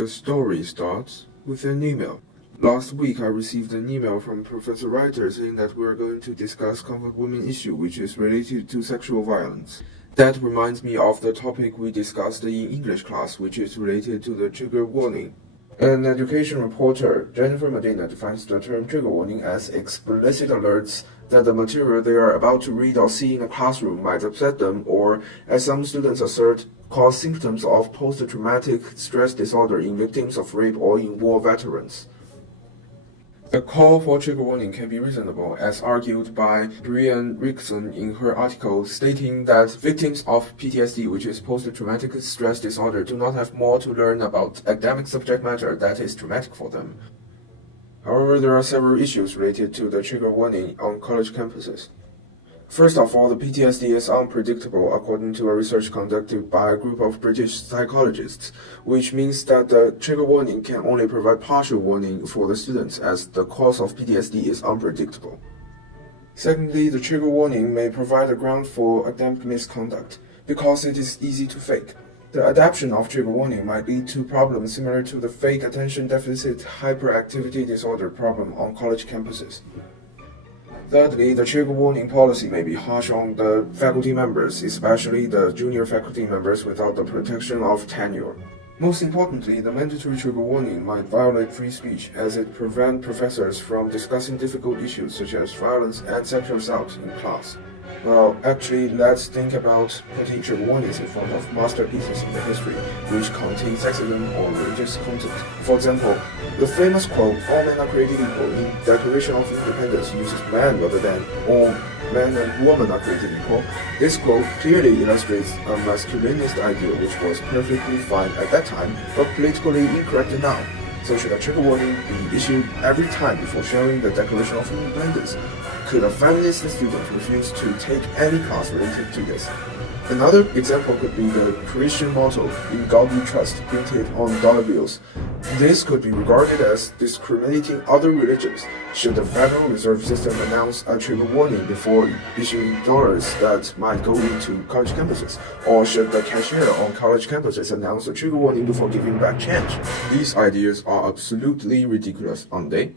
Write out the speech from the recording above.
The story starts with an email. Last week I received an email from Professor Writer saying that we are going to discuss comfort women issue which is related to sexual violence. That reminds me of the topic we discussed in English class, which is related to the trigger warning. An education reporter, Jenniffer Medina, defines the term trigger warning as explicit alerts that the material they are about to read or see in a classroom might upset them or, as some students assert, cause symptoms of post-traumatic stress disorder in victims of rape or in war veterans. The call for trigger warning can be reasonable, as argued by Brianne Richson in her article, stating that victims of PTSD, which is post-traumatic stress disorder, do not have more to learn about academic subject matter that is traumatic for them. However, there are several issues related to the trigger warning on college campuses. First of all, the PTSD is unpredictable according to a research conducted by a group of British psychologists, which means that the trigger warning can only provide partial warning for the students as the cause of PTSD is unpredictable. Secondly, the trigger warning may provide a ground for academic misconduct because it is easy to fake. The adoption of trigger warning might lead to problems similar to the fake attention deficit hyperactivity disorder problem on college campuses. Thirdly, the trigger warning policy may be harsh on the faculty members, especially the junior faculty members without the protection of tenure. Most importantly, the mandatory trigger warning might violate free speech as it prevents professors from discussing difficult issues such as violence and sexual assault in class. Well, actually, let's think about putting trigger warnings in front of masterpieces in the history, which contain sexism or religious content. For example, the famous quote, "All men are created equal," in Declaration of Independence uses man rather than "all men and women are created equal." This quote clearly illustrates a masculinist ideal which was perfectly fine at that time, but politically incorrect now. So should a trigger warning be issued every time before sharing the Declaration of Independence? Could a feminist student refuse to take any class related to this? Another example could be the Christian motto, "In God We Trust," printed on dollar bills. This could be regarded as discriminating other religions. Should the Federal Reserve System announce a trigger warning before issuing dollars that might go into college campuses? Or should the cashier on college campuses announce a trigger warning before giving back change? These ideas are absolutely ridiculous, aren't they?